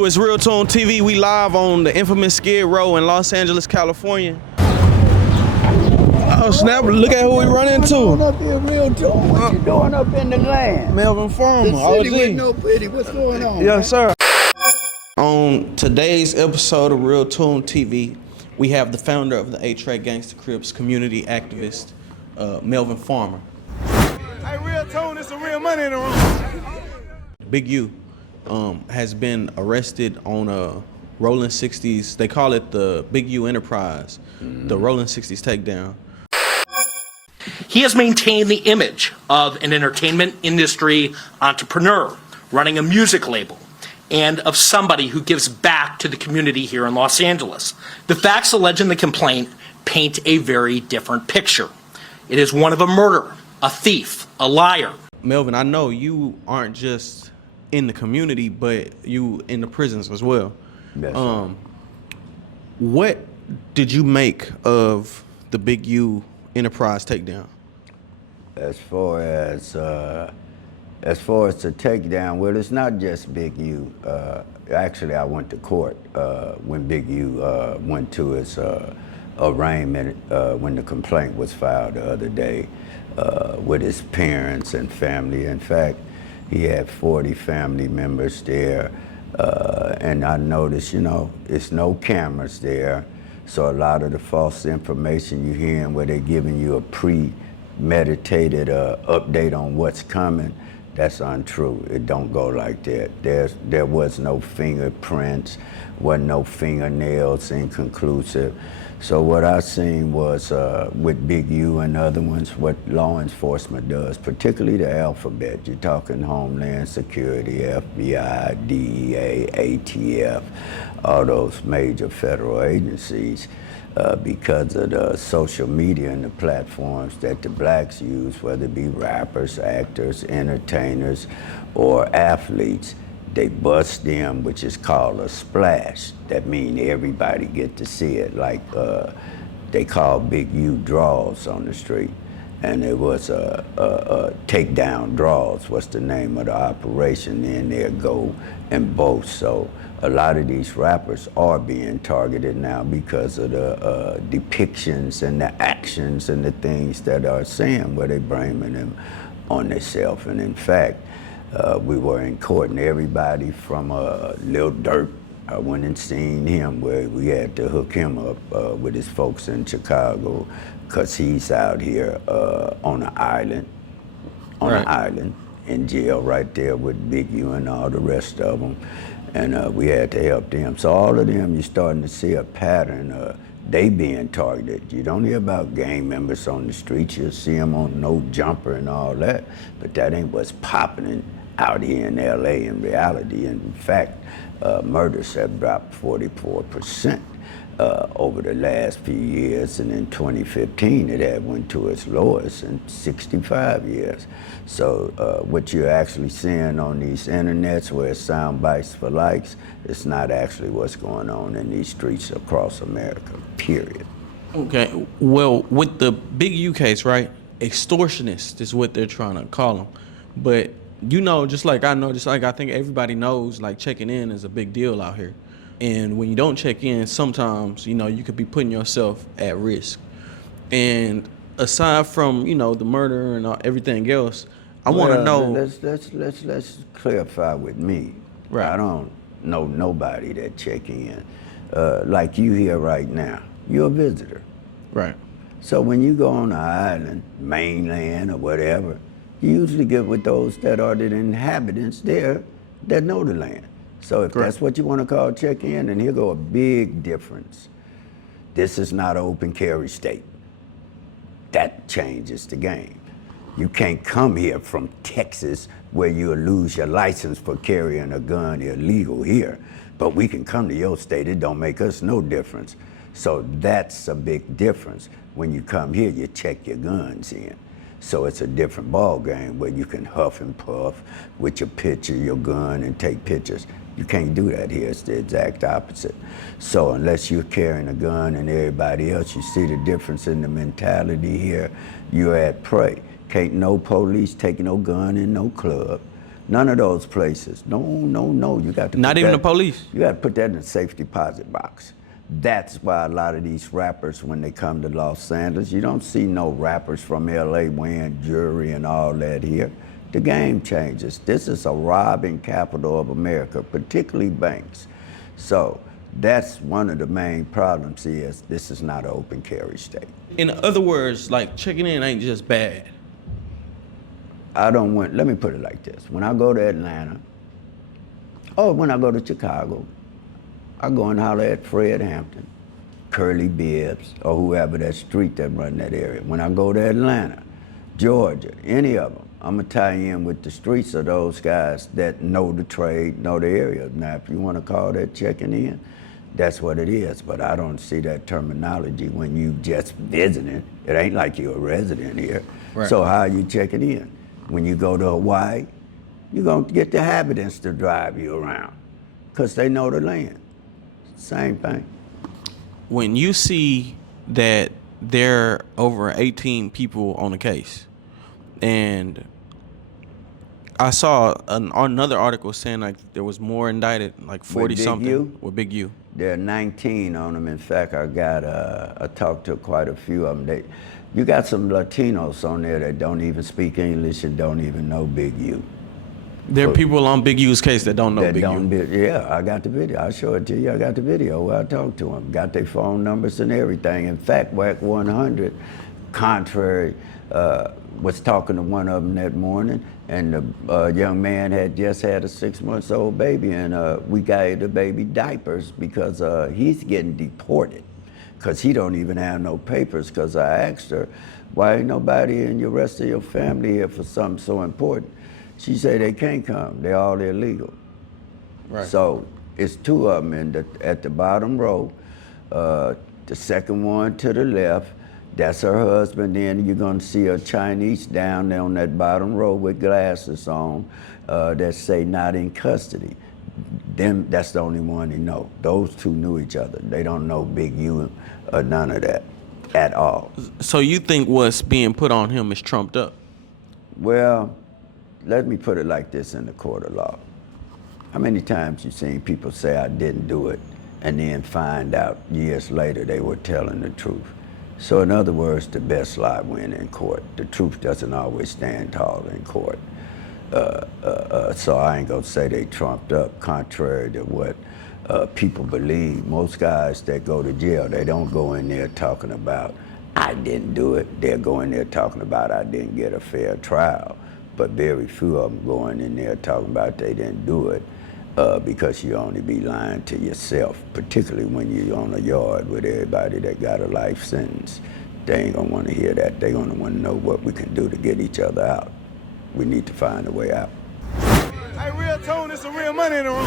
It's RealToonTV. We live on the infamous Skid Row in Los Angeles, California. Oh snap! Look at who we run into. What's going on up here, RealToon? What you doing up in the land? Melvin Farmer, the city with no pity. What's going on? Yes, sir. On today's episode of RealToonTV, we have the founder of the 8-Track Gangsta Crips community activist, Melvin Farmer. Hey, RealToon, there's some real money in the room. Big U has been arrested on a Rolling 60s. They call it the Big U Enterprise, the Rolling 60s takedown. He has maintained the image of an entertainment industry entrepreneur running a music label and of somebody who gives back to the community here in Los Angeles. The facts alleged in the complaint paint a very different picture. It is one of a murderer, a thief, a liar. Melvin, I know you aren't just in the community, but you in the prisons as well. Yes, what did you make of the Big U Enterprise takedown? As far as the takedown, well, it's not just Big U. Actually, I went to court when Big U went to his arraignment when the complaint was filed the other day with his parents and family. In fact, he had 40 family members there, and I noticed, it's no cameras there, so a lot of the false information you're hearing where they're giving you a premeditated update on what's coming, that's untrue. It don't go like that. There was no fingerprints, wasn't no fingernails, inconclusive. So what I seen was with Big U and other ones, what law enforcement does, particularly the alphabet. You're talking Homeland Security, FBI, DEA, ATF, all those major federal agencies, because of the social media and the platforms that the blacks use, whether it be rappers, actors, entertainers, or athletes. They bust them, which is called a splash. That means everybody get to see it. Like they call Big U draws on the street. And it was a takedown draws, what's the name of the operation. Then they'll go and boast. So a lot of these rappers are being targeted now because of the depictions and the actions and the things that are saying where they blaming them on themselves. And in fact, we were in court and everybody from Lil Durk, I went and seen him where we had to hook him up with his folks in Chicago because he's out here on an island, an island in jail right there with Big U and all the rest of them. And we had to help them. So all of them, you're starting to see a pattern. They being targeted. You don't hear about gang members on the streets. You'll see them on No Jumper and all that, but that ain't what's popping out here in LA in reality. And in fact, murders have dropped 44% over the last few years, and in 2015 it had went to its lowest in 65 years. So what you're actually seeing on these internets where it's sound bites for likes, it's not actually what's going on in these streets across America, period. Okay, well, with the Big U case, right, extortionist is what they're trying to call them. But just like I know, just like I think everybody knows, like checking in is a big deal out here. And when you don't check in, sometimes, you could be putting yourself at risk. And aside from, the murder and everything else, I want to know. Let's clarify with me. Right. I don't know nobody that check in. Like you here right now, you're a visitor. Right. So when you go on an island, mainland or whatever, you usually get with those that are the inhabitants there that know the land. So if that's what you want to call check-in, then here go a big difference. This is not an open carry state. That changes the game. You can't come here from Texas where you'll lose your license for carrying a gun illegal here, but we can come to your state, it don't make us no difference. So that's a big difference. When you come here, you check your guns in. So it's a different ball game where you can huff and puff with your picture, your gun, and take pictures. You can't do that here. It's the exact opposite. So unless you're carrying a gun and everybody else, you see the difference in the mentality here, you're at prey. Can't no police take no gun in no club. None of those places. No. You got to Not put even that- the police? You got to put that in a safe deposit box. That's why a lot of these rappers, when they come to Los Angeles, you don't see no rappers from LA wearing jewelry and all that here. The game changes. This is a robbing capital of America, particularly banks. So that's one of the main problems is this is not an open carry state. In other words, like checking in ain't just bad. Let me put it like this. When I go to Atlanta, or when I go to Chicago, I go and holler at Fred Hampton, Curly Bibbs, or whoever that street that run that area. When I go to Atlanta, Georgia, any of them, I'm gonna tie in with the streets of those guys that know the trade, know the area. Now, if you wanna call that checking in, that's what it is, but I don't see that terminology when you just visiting. It ain't like you're a resident here. Right. So how are you checking in? When you go to Hawaii, you're gonna get the inhabitants to drive you around, because they know the land. Same thing. When you see that there are over 18 people on the case, and I saw another article saying like there was more indicted, like 40 Big something U? with Big U. There are 19 on them. In fact, I talked to quite a few of them. You got some Latinos on there that don't even speak English and don't even know Big U. There are people on Big U's case that don't know That Big don't U. yeah, I got the video. I'll show it to you. I got the video where I talked to them. Got their phone numbers and everything. In fact, WAC 100, contrary, was talking to one of them that morning, and the young man had just had a 6-month-old baby, and we gave the baby diapers because he's getting deported because he don't even have no papers, because I asked her, why ain't nobody in your rest of your family here for something so important? She said they can't come. They're all illegal. Right. So it's 2 of them at the bottom row. The second one to the left, that's her husband. Then you're gonna see a Chinese down there on that bottom row with glasses on that say not in custody. That's the only one they know. Those 2 knew each other. They don't know Big U or none of that at all. So you think what's being put on him is trumped up? Well, let me put it like this in the court of law. How many times you seen people say I didn't do it and then find out years later they were telling the truth? So in other words, the best lie win in court. The truth doesn't always stand tall in court. So I ain't gonna say they trumped up, contrary to what people believe. Most guys that go to jail, they don't go in there talking about, I didn't do it. They're going there talking about, I didn't get a fair trial. But very few of them going in there talking about they didn't do it because you only be lying to yourself, particularly when you're on a yard with everybody that got a life sentence. They ain't gonna wanna hear that. They gonna wanna know what we can do to get each other out. We need to find a way out. Hey, RealToon, it's some real money in the room.